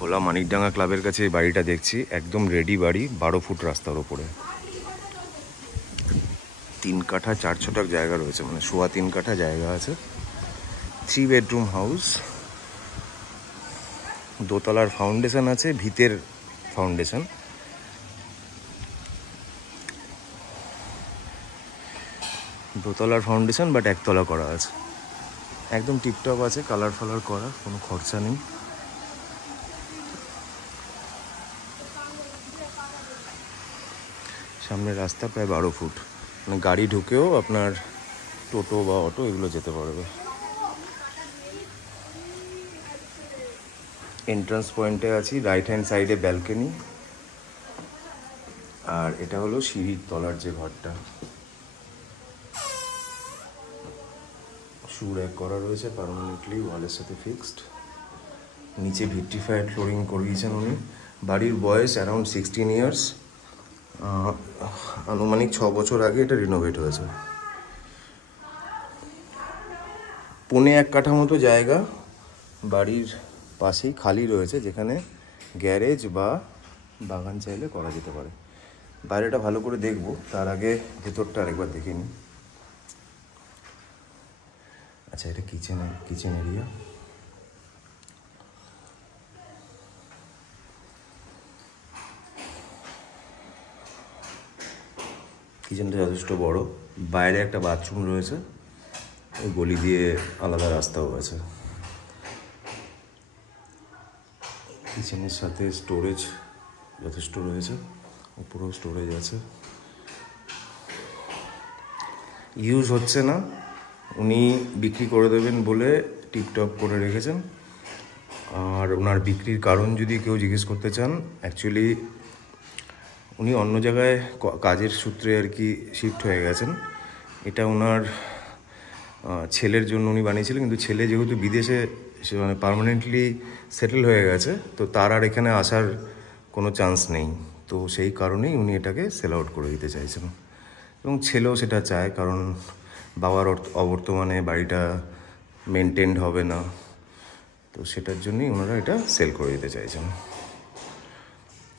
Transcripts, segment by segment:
খোলা মানিকডাঙ্গা ক্লাবের কাছে এই বাড়িটা দেখছি, একদম রেডি বাড়ি, 12 ফুট রাস্তার ওপরে। 3 কাঠা 4 ছটাক জায়গা রয়েছে, মানে 3.25 কাঠা জায়গা আছে। 3 বেডরুম হাউস, দোতলার ফাউন্ডেশন আছে, ভিতের ফাউন্ডেশন। দোতলার ফাউন্ডেশন বাট একতলা করা আছে, একদম টিপটপ আছে, কালার ফালার করা, কোনো খরচা নেই। সামনে রাস্তা প্রায় 12 ফুট, মানে গাড়ি ঢুকেও আপনার টোটো বা অটো এগুলো যেতে পারবে। এন্ট্রান্স পয়েন্টে আছি, রাইট হ্যান্ড সাইডে ব্যালকনি, আর এটা হলো সিঁড়ির তলার যে ঘরটা। শু র্যাক করা রয়েছে পার্মানেন্টলি, ওয়ালের সাথে ফিক্সড। নিচে ভিট্রিফাইড ফ্লোরিং করিয়েছেন উনি। বাড়ির বয়স অ্যারাউন্ড 16 ইয়ার্স, আনুমানিক 6 বছর আগে এটা রিনোভেট হয়েছে। 1.25 কাঠা মতো জায়গা বাড়ির পাশেই খালি রয়েছে, যেখানে গ্যারেজ বা বাগান চাইলে করা যেতে পারে। বাইরেটা ভালো করে দেখবো, তার আগে ভেতরটা আরেকবার দেখে নিই। আচ্ছা, এটা কিচেন এরিয়া। কিচেনটা যথেষ্ট বড়, বাইরে একটা বাথরুম রয়েছে, ওই গলি দিয়ে আলাদা রাস্তাও আছে। কিচেনের সাথে স্টোরেজ যথেষ্ট রয়েছে, উপরেও স্টোরেজ আছে। ইউজ হচ্ছে না, উনি বিক্রি করে দেবেন বলে টিপটপ করে রেখেছেন। আর ওনার বিক্রির কারণ যদি কেউ জিজ্ঞেস করতে চান, অ্যাকচুয়ালি উনি অন্য জায়গায় কাজের সূত্রে আর কি শিফট হয়ে গেছেন। এটা ওনার ছেলের জন্য উনি বানিয়েছিলেন, কিন্তু ছেলে যেহেতু বিদেশে মানে পার্মানেন্টলি সেটেল হয়ে গেছে, তো তার আর এখানে আসার কোনো চান্স নেই। তো সেই কারণেই উনি এটাকে সেল আউট করে দিতে চাইছেন, এবং ছেলেও সেটা চায়, কারণ বাবার অবর্তমানে বাড়িটা মেনটেন্ড হবে না, তো সেটার জন্যই ওনারা এটা সেল করে দিতে চাইছেন।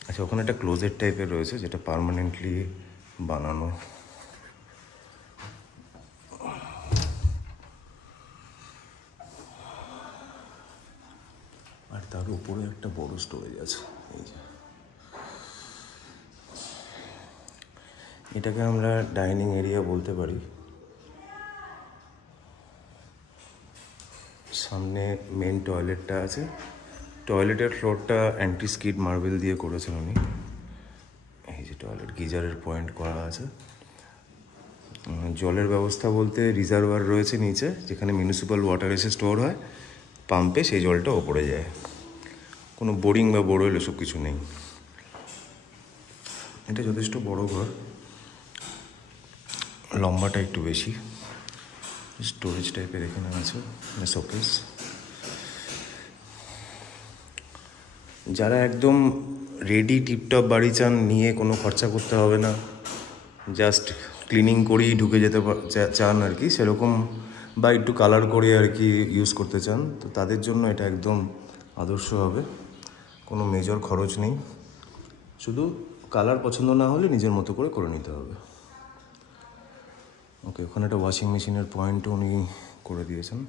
আচ্ছা, ওখানে একটা ক্লোজেট টাইপের রয়েছে, যেটা পার্মানেন্টলি বানানো। আর তার উপরে একটা বড় স্টোরেজ আছে। এই যে এটাকে আমরা ডাইনিং এরিয়া বলতে পারি। সামনে মেন টয়লেটটা আছে, টয়লেটের ফ্লোরটা অ্যান্টি স্কিড মার্বেল দিয়ে করেছেন উনি। এই যে টয়লেট, গিজারের পয়েন্ট করা আছে। জলের ব্যবস্থা বলতে রিজার্ভার রয়েছে নিচে, যেখানে মিউনিসিপ্যাল ওয়াটার এসে স্টোর হয়, পাম্পে সেই জলটা ওপরে যায়। কোনো বোরিং বা বোরওয়েল এসব কিছু নেই। এটা যথেষ্ট বড় ঘর, লম্বাটা একটু বেশি। স্টোরেজ টাইপের এখানে আছে, শোকেস। যারা একদম রেডি টিপটপ বাড়ি চান, নিয়ে কোনো খরচা করতে হবে না, জাস্ট ক্লিনিং করেই ঢুকে যেতে চান আর কি, সেরকম, বা একটু কালার করে আর কি ইউজ করতে চান, তো তাদের জন্য এটা একদম আদর্শ হবে। কোনো মেজর খরচ নেই, শুধু কালার পছন্দ না হলে নিজের মতো করে নিতে হবে। ওকে, ওখানে একটা ওয়াশিং মেশিনের পয়েন্টও উনি করে দিয়েছেন।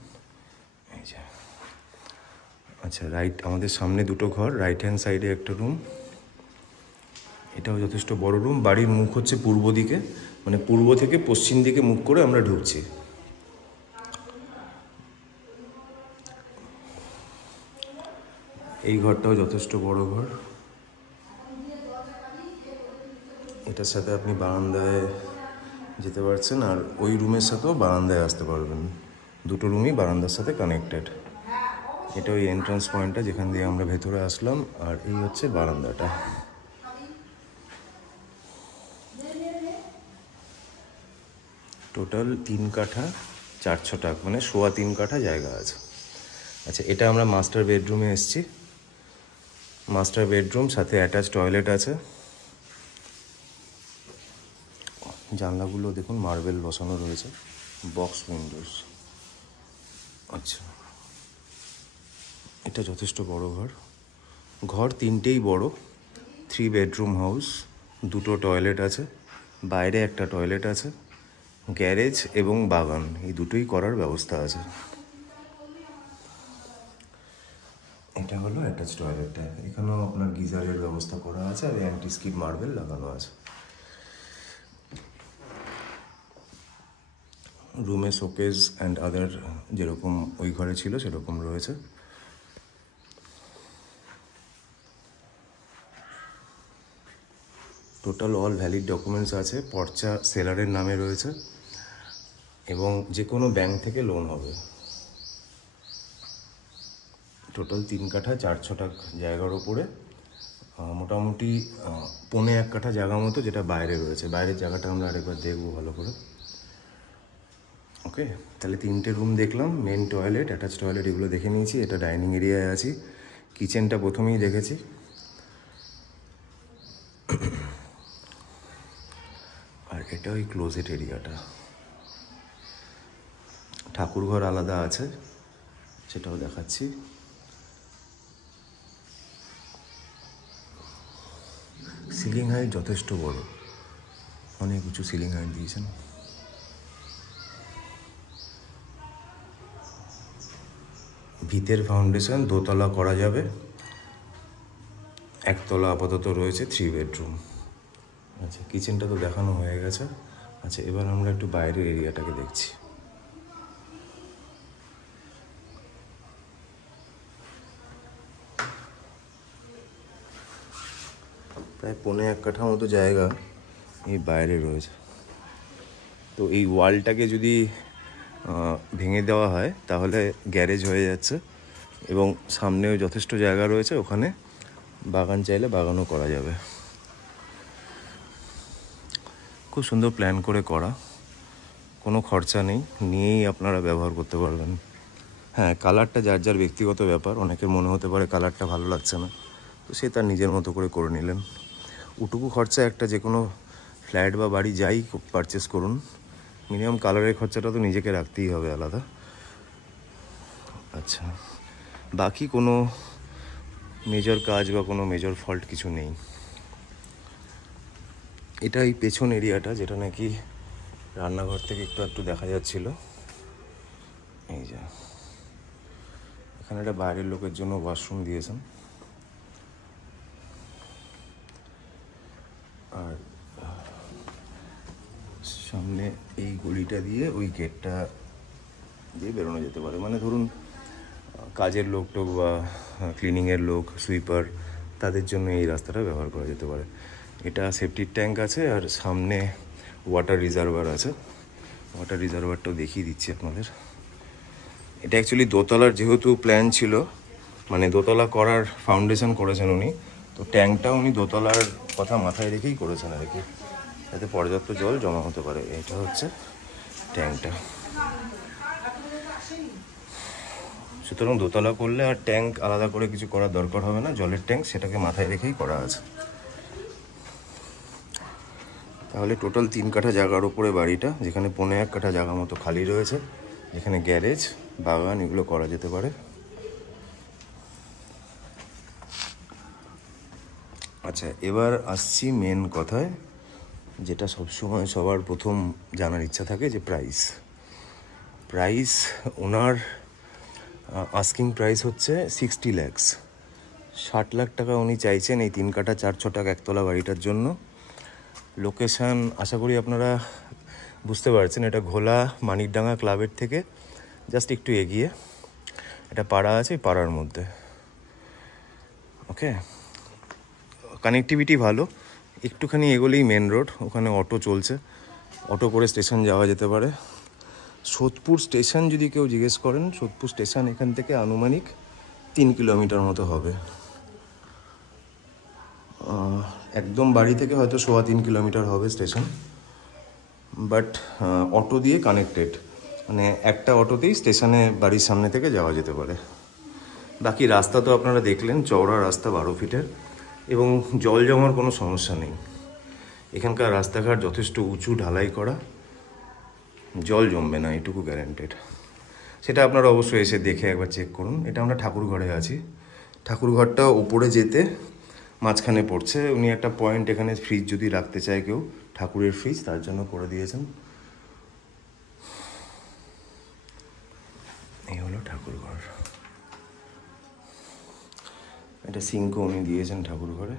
এই যে, আচ্ছা, আমাদের সামনে দুটো ঘর, রাইট হ্যান্ড সাইডে একটা রুম, এটাও যথেষ্ট বড় রুম। বাড়ির মুখ হচ্ছে পূর্ব দিকে, মানে পূর্ব থেকে পশ্চিম দিকে মুখ করে আমরা ঢুকছি। এই ঘরটাও যথেষ্ট বড় ঘর, এটার সাথে আপনি বারান্দায় যেতে পারছেন, আর ওই রুমের সাথেও বারান্দায় আসতে পারবেন। দুটো রুমই বারান্দার সাথে কানেক্টেড। এটা ওই এন্ট্রান্স পয়েন্টটা যেখান দিয়ে আমরা ভেতরে আসলাম, আর এই হচ্ছে বারান্দাটা। টোটাল 3 কাঠা 4 ছটাক, মানে 3.25 কাঠা জায়গা আছে। আচ্ছা, এটা আমরা মাস্টার বেডরুমে এসেছি। মাস্টার বেডরুম, সাথে অ্যাটাচ টয়লেট আছে। জানলাগুলো দেখুন মার্বেল বসানো রয়েছে, বক্স উইন্ডোজ। আচ্ছা, এটা যথেষ্ট বড় ঘর, ঘর তিনটেই বড়, 3 বেডরুম হাউস, 2টো টয়লেট আছে, বাইরে একটা টয়লেট আছে, গ্যারেজ এবং বাগান এই দুটোই করার ব্যবস্থা আছে। এটা হলো অ্যাটাচ টয়লেটটা, এখানেও আপনার গিজারের ব্যবস্থা করা আছে আর অ্যান্টি স্কিড মার্বেল লাগানো আছে। রুমে শোকেস অ্যান্ড আদার যেরকম ওই ঘরে ছিল সেরকম রয়েছে। টোটাল অল ভ্যালিড ডকুমেন্টস আছে, পর্চা সেলারের নামে রয়েছে এবং যে কোনো ব্যাংক থেকে লোন হবে। টোটাল 3 কাঠা 4 ছটাক জায়গার ওপরে, মোটামুটি 1.25 কাঠা জায়গা মতো যেটা বাইরে রয়েছে। বাইরের জায়গাটা আমরা আরেকবার দেখবো ভালো করে। ওকে, তাহলে 3টে রুম দেখলাম, মেন টয়লেট, অ্যাটাচ টয়লেট এগুলো দেখে নিয়েছি। এটা ডাইনিং এরিয়ায় আছি, কিচেনটা প্রথমেই দেখেছি। আর এটা ওই ক্লোজেট এরিয়াটা। ঠাকুরঘর আলাদা আছে, সেটাও দেখাচ্ছি। সিলিং হাইট যথেষ্ট বড়, অনেক উঁচু সিলিং হাইট দিয়েছেন। ভিতের ফাউন্ডেশন দোতলা করা যাবে, একতলা আপাতত রয়েছে, 3 বেডরুম। আচ্ছা, কিচেনটা তো দেখানো হয়ে গেছে। আচ্ছা, এবার আমরা একটু বাইরের এরিয়াটাকে দেখছি। প্রায় 1.25 কাঠা মতো জায়গা এই বাইরে রয়েছে। তো এই ওয়ালটাকে যদি ভেঙে দেওয়া হয় তাহলে গ্যারেজ হয়ে যাচ্ছে এবং সামনেও যথেষ্ট জায়গা রয়েছে, ওখানে বাগান চাইলে বাগানও করা যাবে। খুব সুন্দর প্ল্যান করে করা, কোনো খরচা নেই, নিয়েই আপনারা ব্যবহার করতে পারবেন। হ্যাঁ, কালারটা যার যার ব্যক্তিগত ব্যাপার, অনেকের মনে হতে পারে কালারটা ভালো লাগছে না, তো সে তার নিজের মতো করে নিলেন। ওটুকু খরচা একটা যে কোনো ফ্ল্যাট বা বাড়ি যাই পারচেস করুন, মিনিমাম কালারের খরচাটা তো নিজেকে রাখতেই হবে আলাদা। আচ্ছা, বাকি কোনো মেজর কাজ বা কোনো মেজর ফল্ট কিছু নেই। এটা এই পেছন এরিয়াটা, যেটা নাকি রান্নাঘর থেকে একটু দেখা যাচ্ছিল। এই যে এখানে একটা বাইরের লোকের জন্য ওয়াশরুম দিয়েছেন। আর সামনে এই গলিটা দিয়ে ওই গেটটা দিয়ে বেরোনো যেতে পারে। মানে ধরুন কাজের লোক টোক বা ক্লিনিংয়ের লোক, সুইপার, তাদের জন্য এই রাস্তাটা ব্যবহার করা যেতে পারে। এটা সেফটির ট্যাঙ্ক আছে আর সামনে ওয়াটার রিজার্ভার আছে। ওয়াটার রিজার্ভারটাও দেখিয়ে দিচ্ছি আপনাদের। এটা অ্যাকচুয়ালি দোতলার যেহেতু প্ল্যান ছিল, মানে দোতলা করার ফাউন্ডেশন করেছেন উনি, তো ট্যাঙ্কটা উনি দোতলার কথা মাথায় রেখেই করেছেন আর কি, যাতে পর্যাপ্ত জল জমা হতে পারে। এটা হচ্ছে ট্যাঙ্কটা। সুতরাং দোতলা করলে আর ট্যাঙ্ক আলাদা করে কিছু করার দরকার হবে না, জলের ট্যাঙ্ক সেটাকে মাথায় রেখেই করা আছে। তাহলে টোটাল 3 কাঠা জায়গার উপরে বাড়িটা, যেখানে 1.25 কাঠা জায়গা মতো খালি রয়েছে, যেখানে গ্যারেজ, বাগান এগুলো করা যেতে পারে। আচ্ছা, এবার আসছি মেন কথায়, যেটা সবসময় সবার প্রথম জানার ইচ্ছা থাকে, যে প্রাইস ওনার আস্কিং প্রাইস হচ্ছে 60 lakhs, 60 লাখ টাকা উনি চাইছেন এই 3 কাঠা 4 ছটাক একতলা বাড়িটার জন্য। লোকেশান আশা করি আপনারা বুঝতে পারছেন, এটা ঘোলা মানিকডাঙ্গা ক্লাবের থেকে জাস্ট একটু এগিয়ে এটা পাড়া আছে, পাড়ার মধ্যে। ওকে, কানেক্টিভিটি ভালো, একটুখানি এগোলেই মেন রোড, ওখানে অটো চলছে, অটো করে স্টেশন যাওয়া যেতে পারে। সোদপুর স্টেশন যদি কেউ জিজ্ঞেস করেন, সোদপুর স্টেশন এখান থেকে আনুমানিক 3 কিলোমিটার মতো হবে। একদম বাড়ি থেকে হয়তো 3.25 কিলোমিটার হবে স্টেশন, বাট অটো দিয়ে কানেক্টেড, মানে একটা অটোতেই স্টেশনে বাড়ির সামনে থেকে যাওয়া যেতে পারে। বাকি রাস্তা তো আপনারা দেখলেন, চওড়া রাস্তা 12 ফিটের, এবং জল জমার কোনো সমস্যা নেই। এখানকার রাস্তাঘাট যথেষ্ট উঁচু, ঢালাই করা, জল জমবে না, এটুকু গ্যারান্টেড। সেটা আপনারা অবশ্যই এসে দেখে একবার চেক করুন। এটা আমরা ঠাকুর ঘরে আছি, ঠাকুরঘরটা উপরে যেতে মাঝখানে পড়ছে। উনি একটা পয়েন্ট এখানে ফ্রিজ যদি রাখতে চায় কেউ, ঠাকুরের ফ্রিজ, তার জন্য করে দিয়েছেন। এই হলো ঠাকুরঘর। একটা সিঙ্কও উনি দিয়েছেন ঠাকুরঘরে।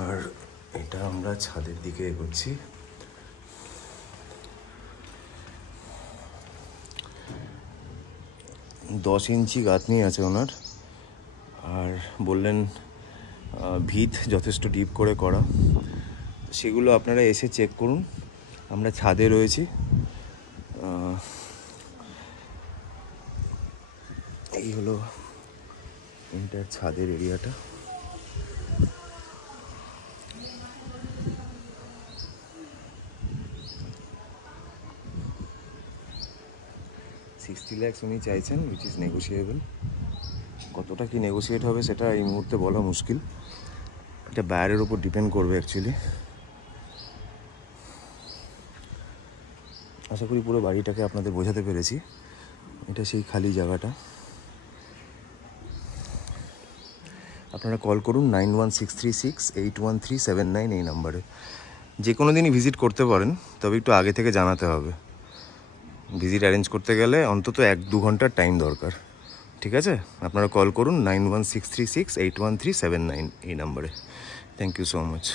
আর এটা আমরা ছাদের দিকে এগোচ্ছি। 10 ইঞ্চি গাঁথনি আছে ওনার। আর বললেন ভিত যথেষ্ট ডিপ করে করা, সেগুলো আপনারা এসে চেক করুন। আমরা ছাদে রয়েছি। এই হলো এন্টার ছাদের এরিয়াটা। $60 lakhs উনি চাইছেন, উইচ ইজ নেগোশিয়েবল। কতটা কি নেগোশিয়েট হবে সেটা এই মুহূর্তে বলা মুশকিল, এটা বায়ারের উপর ডিপেন্ড করবে অ্যাকচুয়ালি। আশা করি পুরো বাড়িটাকে আপনাদের বোঝাতে পেরেছি। এটা সেই খালি জায়গাটা। আপনারা কল করুন 9163681379 এই নাম্বারে। যে কোনো দিনই ভিজিট করতে পারেন, তবে একটু আগে থেকে জানাতে হবে। ভিজিট অ্যারেঞ্জ করতে গেলে অন্তত 1-2 ঘন্টার টাইম দরকার। ঠিক আছে, আপনারা কল করুন 9163681379 এই নাম্বারে। Thank you so much.